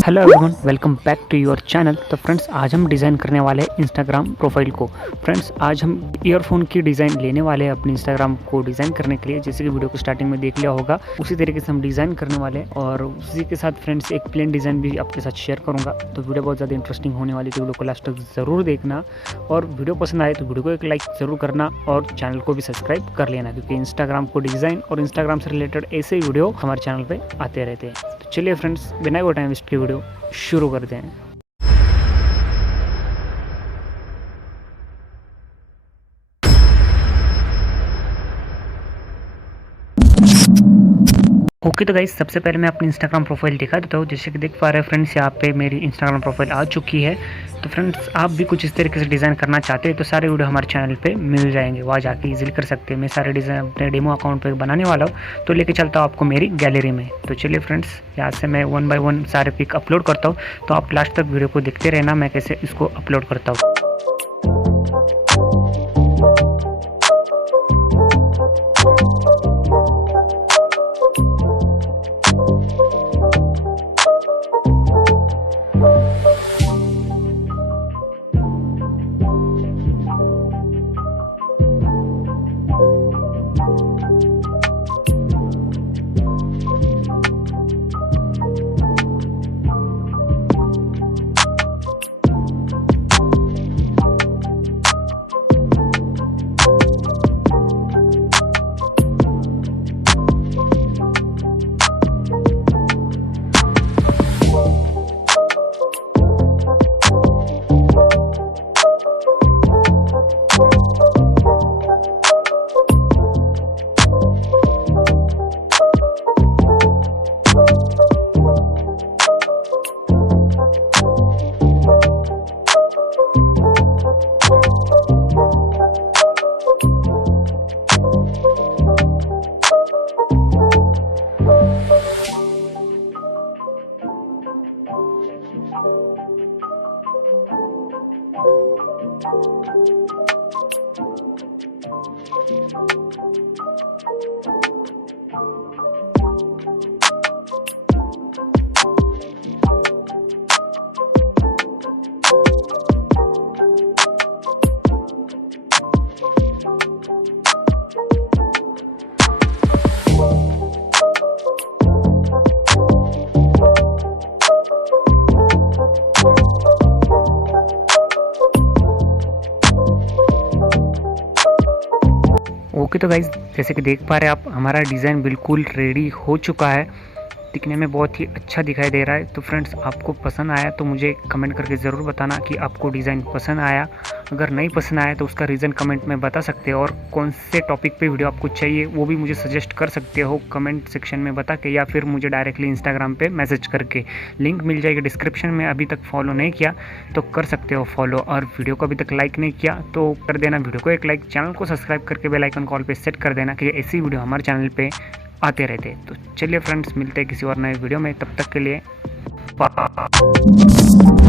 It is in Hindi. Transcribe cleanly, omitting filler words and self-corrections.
Hello everyone, welcome back to your channel. तो फ्रेंड्स, आज हम डिज़ाइन करने वाले हैं इंस्टाग्राम प्रोफाइल को। फ्रेंड्स, आज हम ईयरफोन की डिज़ाइन लेने वाले हैं अपने इंस्टाग्राम को डिज़ाइन करने के लिए। जैसे कि वीडियो को स्टार्टिंग में देख लिया होगा, उसी तरीके से हम डिज़ाइन करने वाले हैं। और उसी के साथ फ्रेंड्स एक प्लेन डिज़ाइन भी आपके साथ शेयर करूँगा। तो वीडियो बहुत ज़्यादा इंटरेस्टिंग होने वाली, तो वीडियो को लास्ट तक ज़रूर देखना। और वीडियो पसंद आए तो वीडियो को एक लाइक ज़रूर करना और चैनल को भी सब्सक्राइब कर लेना, क्योंकि इंस्टाग्राम को डिज़ाइन और इंस्टाग्राम से रिलेटेड ऐसे ही वीडियो हमारे चैनल पर आते रहते हैं। तो चलिए फ्रेंड्स, बिना कोई टाइम वेस्ट की वीडियो शुरू करते हैं। ओके, तो गाइस सबसे पहले मैं अपनी इंस्टाग्राम प्रोफाइल दिखा देता हूँ। जैसे कि देख पा रहे हैं फ्रेंड्स, यहाँ पे मेरी इंस्टाग्राम प्रोफाइल आ चुकी है। तो फ्रेंड्स, आप भी कुछ इस तरीके से डिज़ाइन करना चाहते हैं तो सारे वीडियो हमारे चैनल पे मिल जाएंगे, वहाँ जाके इजीली कर सकते हैं। मैं सारे डिज़ाइन अपने डेमो अकाउंट पे बनाने वाला हूँ, तो लेके चलता हूँ आपको मेरी गैलरी में। तो चलिए फ्रेंड्स, यहाँ से मैं 1 बाय 1 सारे पिक अपलोड करता हूँ। तो आप लास्ट तक वीडियो को देखते रहना, मैं कैसे इसको अपलोड करता हूँ। ओके, तो गाइज जैसे कि देख पा रहे हैं आप, हमारा डिज़ाइन बिल्कुल रेडी हो चुका है। दिखने में बहुत ही अच्छा दिखाई दे रहा है। तो फ्रेंड्स, आपको पसंद आया तो मुझे कमेंट करके ज़रूर बताना कि आपको डिज़ाइन पसंद आया। अगर नहीं पसंद आया तो उसका रीज़न कमेंट में बता सकते हो, और कौन से टॉपिक पे वीडियो आपको चाहिए वो भी मुझे सजेस्ट कर सकते हो कमेंट सेक्शन में बता के, या फिर मुझे डायरेक्टली इंस्टाग्राम पे मैसेज करके। लिंक मिल जाएगी डिस्क्रिप्शन में। अभी तक फॉलो नहीं किया तो कर सकते हो फॉलो, और वीडियो को अभी तक लाइक नहीं किया तो कर देना वीडियो को एक लाइक। चैनल को सब्सक्राइब करके बेल आइकन कॉल पे सेट कर देना कि ऐसी वीडियो हमारे चैनल पे आते रहते हैं। तो चलिए फ्रेंड्स, मिलते हैं किसी और नए वीडियो में। तब तक के लिए बाय।